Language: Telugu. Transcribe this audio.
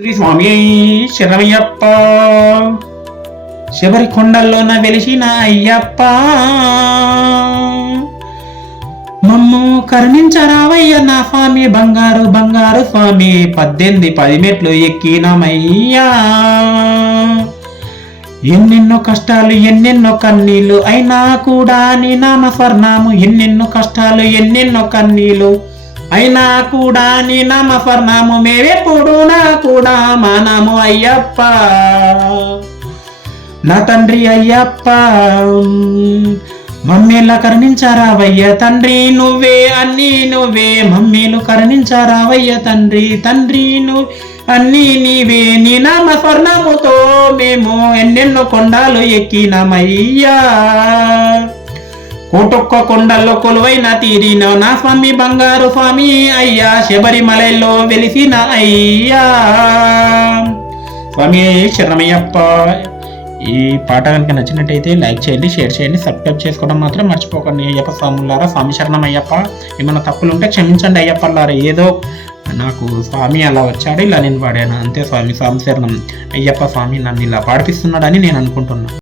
శ్రీ స్వామి శరణయ్యప్ప శబరి కొండల్లోన వెలిసిన అయ్యప్ప మమ్ము కరుణించరావయ్య నా స్వామి బంగారు బంగారు స్వామి 18 మెట్లు ఎక్కినమయ్యా ఎన్నెన్నో కష్టాలు ఎన్నెన్నో కన్నీళ్ళు అయినా కూడా నీ నామ స్వర్ణము ఎన్నెన్నో కష్టాలు ఎన్నెన్నో కన్నీళ్ళు అయినా కూడా నీ నామ స్వర్ణము మేవెప్పుడు నా కూడా మానము అయ్యప్ప నా తండ్రి అయ్యప్ప మమ్మీలా కరుణించారావయ్య తండ్రి నువ్వే అన్నీ నువ్వే మమ్మీలు కరుణించారావయ్య తండ్రి తండ్రి నువ్వు అన్నీ నీవే నీ నామ స్వర్ణముతో మేము ఎన్నెన్నో కొండలు ఎక్కినమయ్యా కోటొక్క కొండల్లో కొలువైన తీరిన నా స్వామి బంగారు స్వామి అయ్యా శబరిమలలో వెలిసిన అయ్యా స్వామి శరణమయ్యప్ప. ఈ పాట కనుక నచ్చినట్టయితే లైక్ చేయండి, షేర్ చేయండి, సబ్స్క్రైబ్ చేసుకోవడం మాత్రం మర్చిపోకండి. అయ్యప్ప స్వాములారా, స్వామి శరణమయ్యప్ప. ఏమైనా తప్పులు ఉంటే క్షమించండి అయ్యప్పలారా. ఏదో నాకు స్వామి అలా వచ్చాడు, ఇలా నేను పాడాను అంతే. స్వామి శరణం అయ్యప్ప. స్వామి నన్ను ఇలా పాడిపిస్తున్నాడని నేను అనుకుంటున్నాను.